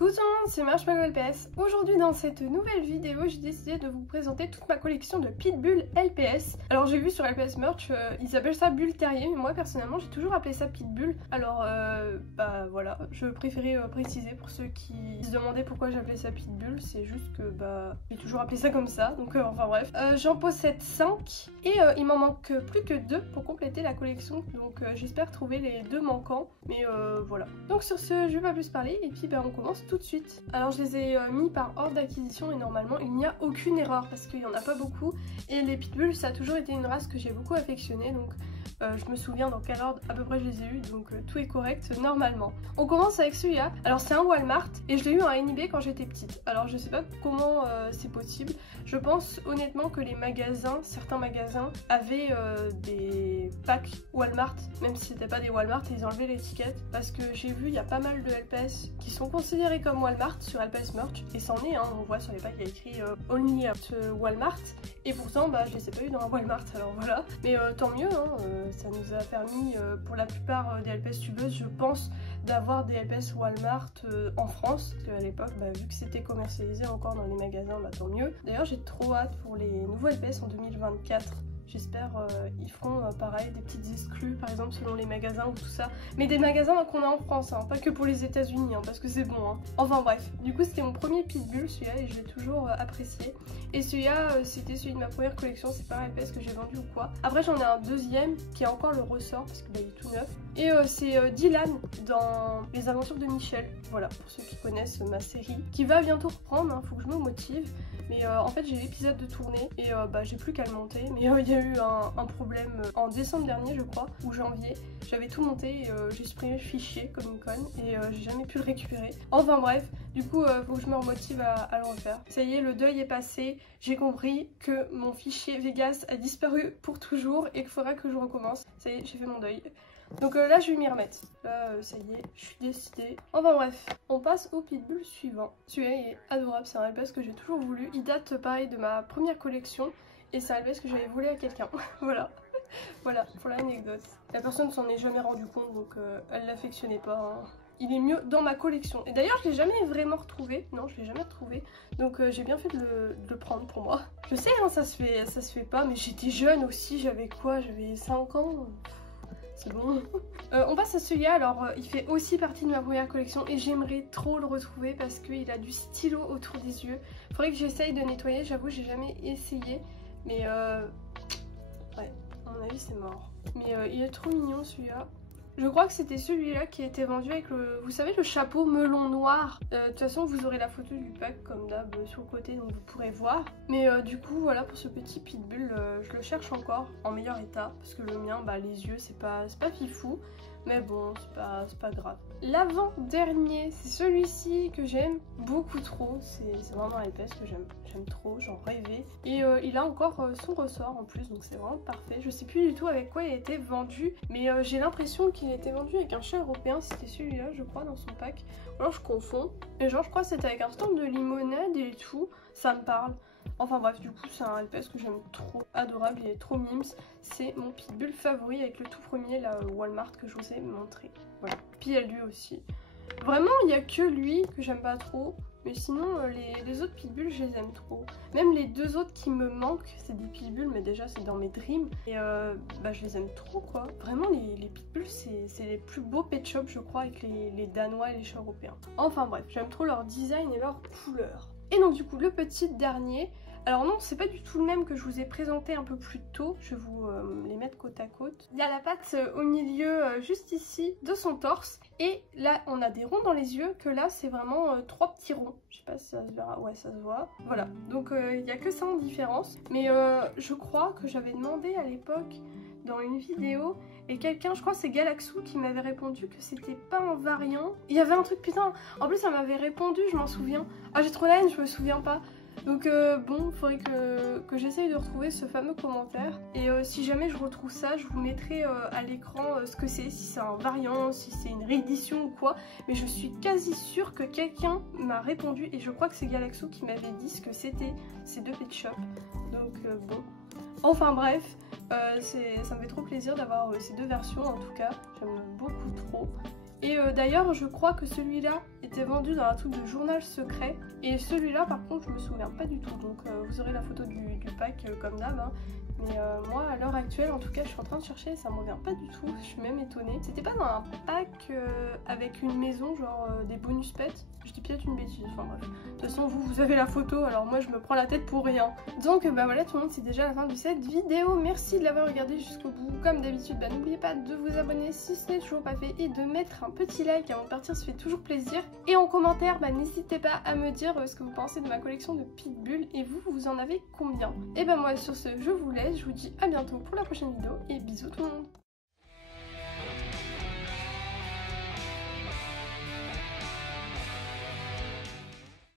Coucou tout le monde, c'est Marshmallow LPS. Aujourd'hui dans cette nouvelle vidéo, j'ai décidé de vous présenter toute ma collection de pitbull LPS. Alors j'ai vu sur LPS Merch, ils appellent ça bull terrier, mais moi personnellement j'ai toujours appelé ça pitbull. Alors bah voilà, je préférais préciser pour ceux qui se demandaient pourquoi j'appelais ça pitbull, c'est juste que bah j'ai toujours appelé ça comme ça, donc enfin bref. J'en possède 5 et il m'en manque plus que 2 pour compléter la collection, donc j'espère trouver les 2 manquants, mais voilà. Donc sur ce, je vais pas plus parler et puis bah on commence tout de suite. Alors je les ai mis par ordre d'acquisition et normalement il n'y a aucune erreur parce qu'il n'y en a pas beaucoup et les pitbulls ça a toujours été une race que j'ai beaucoup affectionnée, donc je me souviens dans quel ordre à peu près je les ai eus, donc tout est correct normalement. On commence avec celui-là. Alors c'est un Walmart et je l'ai eu en NIB quand j'étais petite. Alors je sais pas comment c'est possible. Je pense honnêtement que les magasins, certains magasins avaient des packs Walmart, même si c'était pas des Walmart, ils enlevaient l'étiquette parce que j'ai vu il y a pas mal de LPS qui sont considérés comme Walmart sur LPS Merch et c'en est, hein, on voit sur les packs il y a écrit Only at Walmart et pourtant bah je les ai pas eu dans un Walmart, alors voilà, mais tant mieux, hein, ça nous a permis pour la plupart des LPS tubeuses je pense d'avoir des LPS Walmart en France, parce qu'à l'époque bah, vu que c'était commercialisé encore dans les magasins bah tant mieux. D'ailleurs j'ai trop hâte pour les nouveaux LPS en 2024. J'espère ils feront pareil, des petites exclus par exemple selon les magasins ou tout ça. Mais des magasins qu'on a en France, hein, pas que pour les États-Unis, hein, parce que c'est bon. Hein. Enfin bref, du coup c'était mon premier pitbull celui-là et je l'ai toujours apprécié. Et celui-là c'était celui de ma première collection, c'est pas un LPS que j'ai vendu ou quoi. Après j'en ai un deuxième qui a encore le ressort parce que bah, il est tout neuf. Et c'est Dylan dans Les Aventures de Michel. Voilà, pour ceux qui connaissent ma série, qui va bientôt reprendre, hein, faut que je me motive. Mais en fait j'ai l'épisode de tournée et bah j'ai plus qu'à le monter. Mais il y a eu un problème en décembre dernier je crois, ou janvier. J'avais tout monté et j'ai supprimé le fichier comme une conne et j'ai jamais pu le récupérer. Enfin bref, du coup faut que je me remotive à le refaire. Ça y est, le deuil est passé, j'ai compris que mon fichier Vegas a disparu pour toujours et qu'il faudra que je recommence. Ça y est, j'ai fait mon deuil. Donc là je vais m'y remettre, là ça y est, je suis décidée. Enfin bref, on passe au pitbull suivant. Celui-là il est adorable, c'est un LPS que j'ai toujours voulu. Il date pareil de ma première collection et c'est un LPS que j'avais volé à quelqu'un. Voilà, voilà pour l'anecdote. La personne s'en est jamais rendu compte donc elle l'affectionnait pas. Hein. Il est mieux dans ma collection. Et d'ailleurs je l'ai jamais vraiment retrouvé, non je l'ai jamais retrouvé. Donc j'ai bien fait de le prendre pour moi. Je sais hein, ça se fait pas, mais j'étais jeune aussi, j'avais quoi, j'avais 5 ans. C'est bon. On passe à celui-là, alors il fait aussi partie de ma première collection et j'aimerais trop le retrouver parce qu'il a du stylo autour des yeux. Faudrait que j'essaye de nettoyer, j'avoue j'ai jamais essayé. Mais ouais, à mon avis c'est mort. Mais il est trop mignon celui-là. Je crois que c'était celui-là qui a été vendu avec le, vous savez, le chapeau melon noir. De toute façon, vous aurez la photo du pack comme d'hab sur le côté, donc vous pourrez voir. Mais du coup, voilà pour ce petit pitbull, je le cherche encore en meilleur état parce que le mien, bah les yeux, c'est pas fifou. Mais bon, c'est pas grave. L'avant-dernier, c'est celui-ci que j'aime beaucoup trop. C'est vraiment un LPS que j'aime trop, j'en rêvais. Et il a encore son ressort en plus, donc c'est vraiment parfait. Je sais plus du tout avec quoi il a été vendu, mais j'ai l'impression qu'il a été vendu avec un chat européen. C'était celui-là, je crois, dans son pack. Ou alors je confonds. Mais genre, je crois que c'était avec un stand de limonade et tout. Ça me parle. Enfin bref, du coup c'est un LPS que j'aime trop, adorable, il est trop mimes. C'est mon pitbull favori avec le tout premier, la Walmart que je vous ai montré. Voilà, puis il y a lui aussi. Vraiment il n'y a que lui que j'aime pas trop, mais sinon les autres pitbulls je les aime trop. Même les deux autres qui me manquent, c'est des pitbulls mais déjà c'est dans mes dreams. Et bah je les aime trop quoi. Vraiment les pitbulls c'est les plus beaux pet shops je crois avec les Danois et les chats européens. Enfin bref, j'aime trop leur design et leur couleur. Et donc du coup le petit dernier, alors non c'est pas du tout le même que je vous ai présenté un peu plus tôt, je vais vous les mettre côte à côte. Il y a la patte au milieu juste ici de son torse et là on a des ronds dans les yeux que là c'est vraiment 3 petits ronds. Je sais pas si ça se verra, ouais ça se voit. Voilà, donc il n'y a que ça en différence. Mais je crois que j'avais demandé à l'époque dans une vidéo et quelqu'un, je crois que c'est Galaxou qui m'avait répondu que c'était pas un variant. Il y avait un truc, putain, en plus ça m'avait répondu, je m'en souviens. Ah j'ai trop la haine, je me souviens pas. Donc bon, il faudrait que j'essaye de retrouver ce fameux commentaire. Et si jamais je retrouve ça, je vous mettrai à l'écran ce que c'est, si c'est un variant, si c'est une réédition ou quoi. Mais je suis quasi sûre que quelqu'un m'a répondu et je crois que c'est Galaxou qui m'avait dit ce que c'était ces deux pet shops. Donc bon. Enfin bref, ça me fait trop plaisir d'avoir ces deux versions en tout cas, j'aime beaucoup trop. Et d'ailleurs je crois que celui-là était vendu dans un truc de journal secret. Et celui-là par contre je me souviens pas du tout. Donc vous aurez la photo du pack comme d'hab. Hein. Mais moi à l'heure actuelle en tout cas je suis en train de chercher et ça me revient pas du tout. Je suis même étonnée. C'était pas dans un pack avec une maison genre des bonus pets. Je dis peut-être une bêtise, enfin bref. De toute façon vous avez la photo alors moi je me prends la tête pour rien. Donc bah voilà tout le monde, c'est déjà la fin de cette vidéo. Merci de l'avoir regardé jusqu'au bout. Comme d'habitude bah n'oubliez pas de vous abonner si ce n'est toujours pas fait et de mettre un petit like avant de partir, ça fait toujours plaisir. Et en commentaire bah n'hésitez pas à me dire ce que vous pensez de ma collection de pitbull et vous en avez combien. Et bah moi sur ce je vous laisse, je vous dis à bientôt pour la prochaine vidéo et bisous tout le monde.